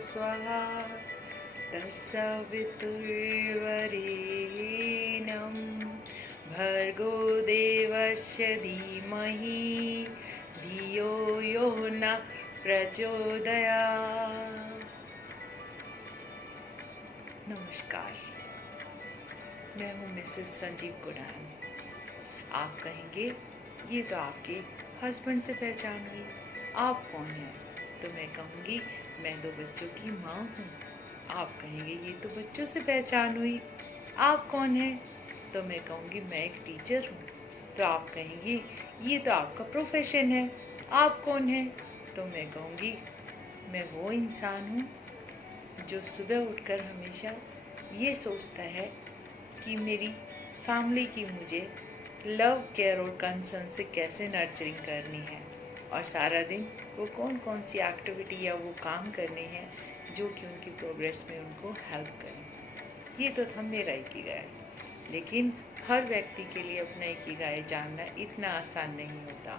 स्वाहा तत्सवितुर्वरेण्यं भर्गो देवस्य धीमहि धियो यो न प्रचोदयात्। नमस्कार, मैं हूँ मिसेस संजीव कुणाल। आप कहेंगे ये तो आपके हस्बैंड से पहचान हुई, आप कौन हैं? तो मैं कहूँगी मैं 2 बच्चों की माँ हूँ। आप कहेंगे ये तो बच्चों से पहचान हुई, आप कौन हैं? तो मैं कहूँगी मैं एक टीचर हूँ। तो आप कहेंगे ये तो आपका प्रोफेशन है, आप कौन हैं? तो मैं कहूँगी मैं वो इंसान हूँ जो सुबह उठकर हमेशा ये सोचता है कि मेरी फैमिली की मुझे लव, केयर और कंसर्न से कैसे नर्चरिंग करनी है, और सारा दिन वो कौन कौन सी एक्टिविटी या वो काम करने हैं जो कि उनकी प्रोग्रेस में उनको हेल्प करें। ये तो था मेरा इकिगाई। लेकिन हर व्यक्ति के लिए अपना इकिगाई जानना इतना आसान नहीं होता।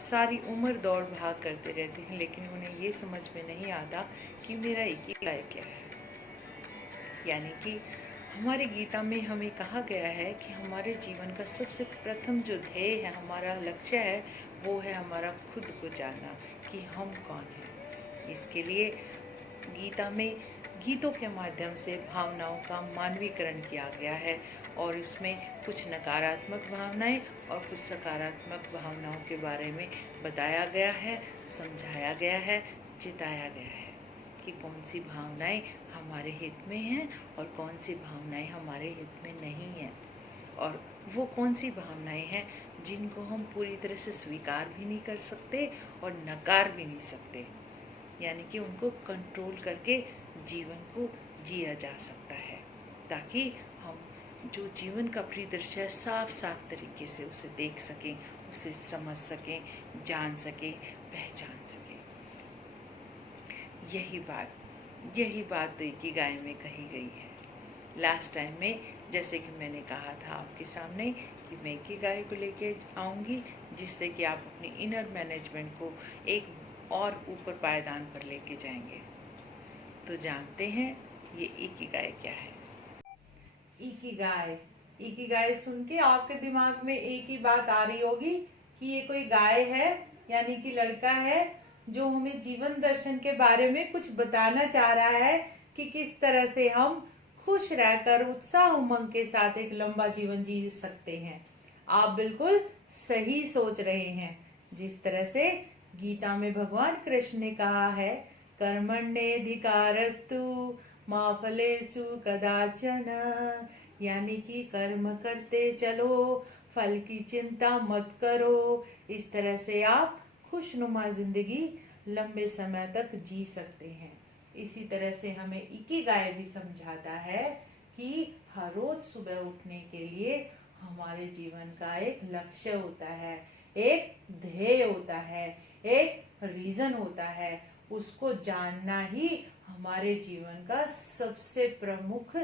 सारी उम्र दौड़ भाग करते रहते हैं, लेकिन उन्हें ये समझ में नहीं आता कि मेरा इकिगाई क्या है। यानी कि हमारी गीता में हमें कहा गया है कि हमारे जीवन का सबसे प्रथम जो ध्येय है, हमारा लक्ष्य है, वो है हमारा खुद को जानना कि हम कौन हैं। इसके लिए गीता में गीतों के माध्यम से भावनाओं का मानवीकरण किया गया है, और उसमें कुछ नकारात्मक भावनाएं और कुछ सकारात्मक भावनाओं के बारे में बताया गया है, समझाया गया है, चिताया गया है कि कौन सी भावनाएं हमारे हित में हैं और कौन सी भावनाएं हमारे हित में नहीं हैं, और वो कौन सी भावनाएं हैं जिनको हम पूरी तरह से स्वीकार भी नहीं कर सकते और नकार भी नहीं सकते। यानी कि उनको कंट्रोल करके जीवन को जिया जा सकता है, ताकि हम जो जीवन का परिदृश्य है साफ साफ तरीके से उसे देख सकें, उसे समझ सकें, जान सकें, पहचान सकें। यही बात तो इकिगाई में कही गई है। लास्ट टाइम में जैसे कि मैंने कहा था आपके सामने कि मैं इकिगाई को लेके आऊँगी, जिससे कि आप अपनी इनर मैनेजमेंट को एक और ऊपर पायदान पर लेके जाएंगे। तो जानते हैं ये इकिगाई क्या है। इकिगाई सुन के आपके दिमाग में एक ही बात आ रही होगी कि ये कोई गाय है, यानी कि लड़का है जो हमें जीवन दर्शन के बारे में कुछ बताना चाह रहा है कि किस तरह से हम खुश रहकर उत्साह उमंग के साथ एक लंबा जीवन जी सकते हैं। आप बिल्कुल सही सोच रहे हैं। जिस तरह से गीता में भगवान कृष्ण ने कहा है, कर्मण्येधिकारस्तु मा फलेषु कदाचन, यानी कि कर्म करते चलो, फल की चिंता मत करो। इस तरह से आप खुशनुमा जिंदगी लंबे समय तक जी सकते हैं। इसी तरह से हमें इकिगाई भी समझाता है कि हर रोज सुबह उठने के लिए हमारे जीवन का एक लक्ष्य होता है, एक ध्येय होता है, एक रीजन होता है। उसको जानना ही हमारे जीवन का सबसे प्रमुख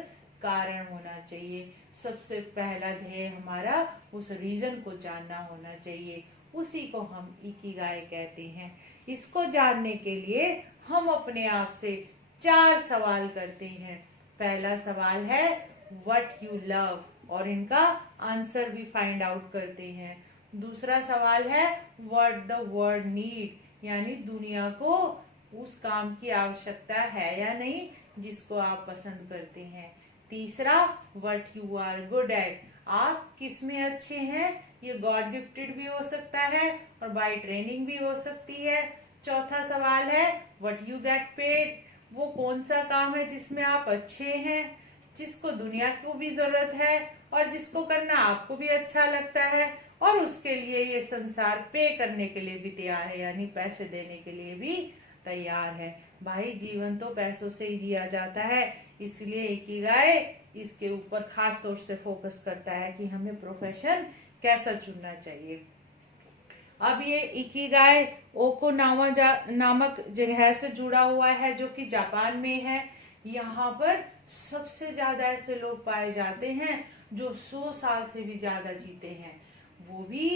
कारण होना चाहिए। सबसे पहला ध्येय हमारा उस रीजन को जानना होना चाहिए। उसी को हम इकिगाई कहते हैं। इसको जानने के लिए हम अपने आप से 4 सवाल करते हैं। पहला सवाल है व्हाट यू लव, और इनका आंसर भी फाइंड आउट करते हैं। दूसरा सवाल है व्हाट द वर्ल्ड नीड, यानी दुनिया को उस काम की आवश्यकता है या नहीं जिसको आप पसंद करते हैं। तीसरा what you are good at, आप किस में अच्छे हैं। ये गॉड गिफ्टेड भी हो सकता है और बाय ट्रेनिंग भी हो सकती है। चौथा सवाल है व्हाट यू गेट पेड, वो कौन सा काम है जिसमें आप अच्छे हैं, जिसको दुनिया को भी जरूरत है और जिसको करना आपको भी अच्छा लगता है, और उसके लिए ये संसार पे करने के लिए भी तैयार है, यानी पैसे देने के लिए भी तैयार है। भाई जीवन तो पैसों से ही जिया जाता है, इसलिए इकिगाई इसके ऊपर खास तौर से फोकस करता है कि हमें प्रोफेशन कैसा चुनना चाहिए। अब ये इकिगाई ओकोनावा नामक जगह से जुड़ा हुआ है, जो कि जापान में है। यहाँ पर सबसे ज्यादा ऐसे लोग पाए जाते हैं जो 100 साल से भी ज्यादा जीते हैं, वो भी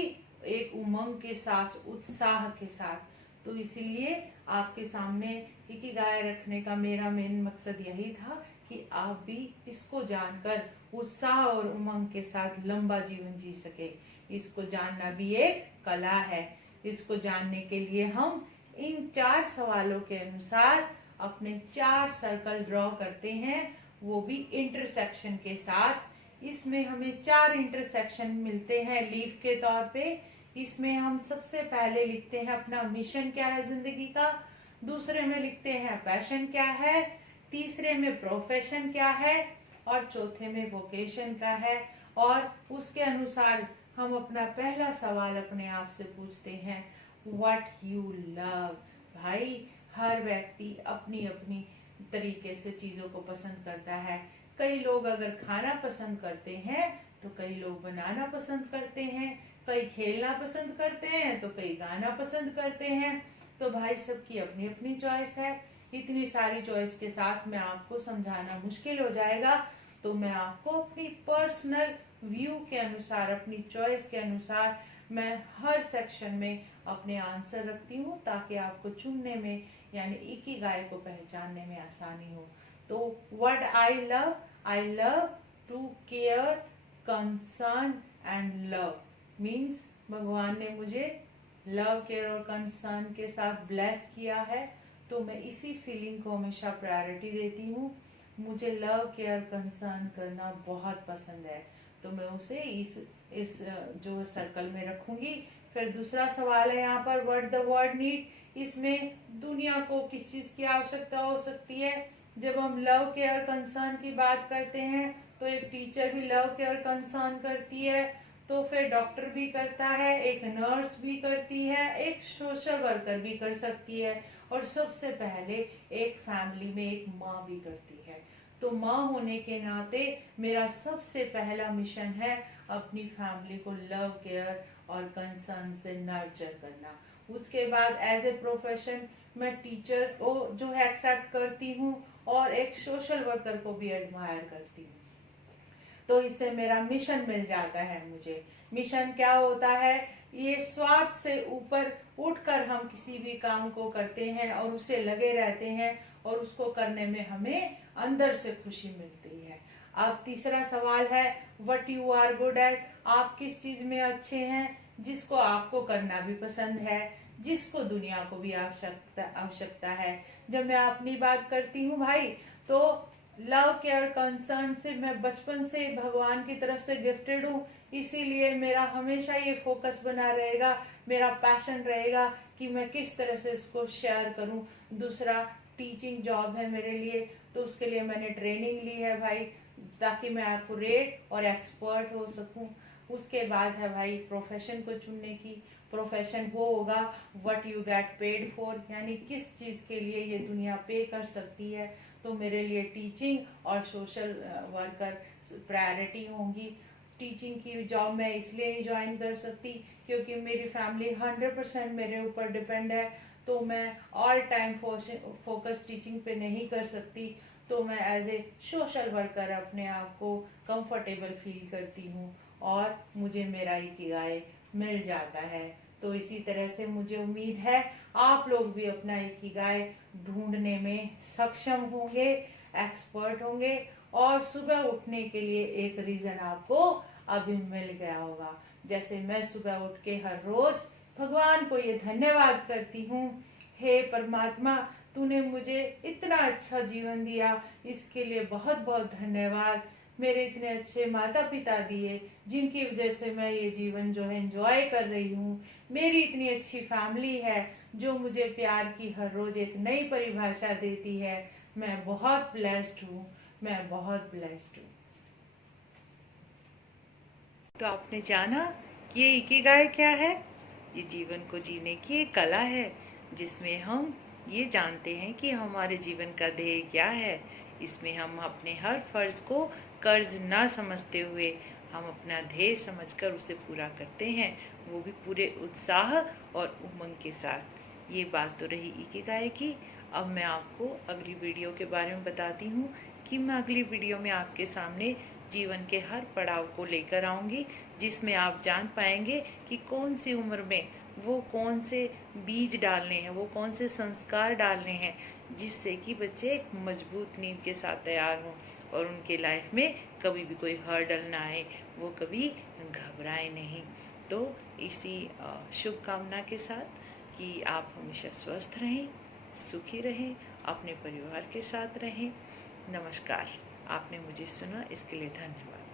एक उमंग के साथ, उत्साह के साथ। तो इसलिए आपके सामने इकिगाई रखने का मेरा मेन मकसद यही था कि आप भी इसको जानकर उत्साह और उमंग के साथ लंबा जीवन जी सके। इसको जानना भी एक कला है। इसको जानने के लिए हम इन 4 सवालों के अनुसार अपने 4 सर्कल ड्रॉ करते हैं, वो भी इंटरसेक्शन के साथ। इसमें हमें 4 इंटरसेक्शन मिलते हैं लीफ के तौर पे। इसमें हम सबसे पहले लिखते हैं अपना मिशन क्या है जिंदगी का, दूसरे में लिखते हैं पैशन क्या है, तीसरे में प्रोफेशन क्या है और चौथे में वोकेशन क्या है। और उसके अनुसार हम अपना पहला सवाल अपने आप से पूछते हैं, व्हाट यू लव। भाई हर व्यक्ति अपनी अपनी तरीके से चीजों को पसंद करता है। कई लोग अगर खाना पसंद करते हैं तो कई लोग बनाना पसंद करते हैं, कई खेलना पसंद करते हैं तो कई गाना पसंद करते हैं। तो भाई सबकी अपनी अपनी चॉइस है। इतनी सारी चॉइस के साथ में आपको समझाना मुश्किल हो जाएगा, तो मैं आपको अपनी पर्सनल व्यू के अनुसार, अपनी चॉइस के अनुसार मैं हर सेक्शन में अपने आंसर रखती हूँ, ताकि आपको चुनने में यानी इकिगाई को पहचानने में आसानी हो। तो what I love to care, concern and love means भगवान ने मुझे लव, केयर और कंसर्न के साथ ब्लेस किया है, तो मैं इसी फीलिंग को हमेशा प्रायोरिटी देती हूँ। मुझे लव, केयर, कंसर्न करना बहुत पसंद है, तो मैं उसे इस जो सर्कल में रखूंगी। फिर दूसरा सवाल है यहाँ पर, व्हाट द वर्ल्ड नीड। इसमें दुनिया को किस चीज की आवश्यकता हो सकती है। जब हम लव, केयर, कंसर्न की बात करते हैं तो एक टीचर भी लव, केयर, कंसर्न करती है, तो फिर डॉक्टर भी करता है, एक नर्स भी करती है, एक सोशल वर्कर भी कर सकती है, और सबसे पहले एक फैमिली में एक माँ भी करती है। तो माँ होने के नाते मेरा सबसे पहला मिशन है अपनी फैमिली को लव, केयर और कंसर्न से नर्चर करना। उसके बाद एज ए प्रोफेशन मैं टीचर को जो है एक्सेप्ट करती हूँ और एक सोशल वर्कर को भी एडमायर करती हूँ। तो इससे मेरा मिशन मिल जाता है मुझे। मिशन क्या होता है, ये स्वार्थ से ऊपर उठकर हम किसी भी काम को करते हैं और उसे लगे रहते हैं, और उसको करने में हमें अंदर से खुशी मिलती है। अब तीसरा सवाल है, what you are good at. आप किस चीज में अच्छे हैं, जिसको आपको करना भी पसंद है, जिसको दुनिया को भी आवश्यकता है। जब मैं अपनी बात करती हूँ भाई, तो लव, केयर, कंसर्न से मैं बचपन से भगवान की तरफ से गिफ्टेड हूँ, इसीलिए मेरा हमेशा ये फोकस बना रहेगा, मेरा पैशन रहेगा कि मैं किस तरह से इसको शेयर करूँ। दूसरा टीचिंग जॉब है मेरे लिए, तो उसके लिए मैंने ट्रेनिंग ली है भाई, ताकि मैं एक्यूरेट और एक्सपर्ट हो सकूं। उसके बाद है भाई प्रोफेशन को चुनने की। प्रोफेशन वो होगा what you get paid for, यानी किस चीज के लिए ये दुनिया पे कर सकती है। तो मेरे लिए टीचिंग और सोशल वर्कर प्रायोरिटी होंगी। टीचिंग की जॉब मैं इसलिए नहीं ज्वाइन कर सकती क्योंकि मेरी फैमिली 100% मेरे ऊपर डिपेंड है, तो मैं ऑल टाइम फोकस टीचिंग पे नहीं कर सकती। तो मैं एज ए सोशल वर्कर अपने आप को कंफर्टेबल फील करती हूँ और मुझे मेरा इकिगाई मिल जाता है। तो इसी तरह से मुझे उम्मीद है आप लोग भी अपना इकिगाई ढूंढने में सक्षम होंगे, एक्सपर्ट होंगे, और सुबह उठने के लिए एक रीजन आपको अभी मिल गया होगा। जैसे मैं सुबह उठ के हर रोज भगवान को ये धन्यवाद करती हूँ, हे परमात्मा तूने मुझे इतना अच्छा जीवन दिया, इसके लिए बहुत बहुत धन्यवाद। मेरे इतने अच्छे माता पिता दिए जिनकी वजह से मैं ये जीवन जो है एंजॉय कर रही हूँ। मेरी इतनी अच्छी फैमिली है जो मुझे प्यार की हर रोज एक नई परिभाषा देती है। मैं बहुत ब्लेस्ड हूँ, मैं बहुत ब्लेस्ड हूँ। तो आपने जाना कि ये इकिगाई क्या है। ये जीवन को जीने की एक कला है, जिसमें हम ये जानते हैं कि हमारे जीवन का ध्येय क्या है। इसमें हम अपने हर फर्ज को कर्ज ना समझते हुए हम अपना ध्येय समझकर उसे पूरा करते हैं, वो भी पूरे उत्साह और उमंग के साथ। ये बात तो रही इकिगाई की। अब मैं आपको अगली वीडियो के बारे में बताती हूँ कि मैं अगली वीडियो में आपके सामने जीवन के हर पड़ाव को लेकर आऊँगी, जिसमें आप जान पाएंगे कि कौन सी उम्र में वो कौन से बीज डालने हैं, वो कौन से संस्कार डालने हैं जिससे कि बच्चे एक मजबूत नींव के साथ तैयार हों और उनके लाइफ में कभी भी कोई हर्डल ना आए, वो कभी घबराए नहीं। तो इसी शुभकामना के साथ कि आप हमेशा स्वस्थ रहें, सुखी रहें, अपने परिवार के साथ रहें। नमस्कार। आपने मुझे सुना, इसके लिए धन्यवाद।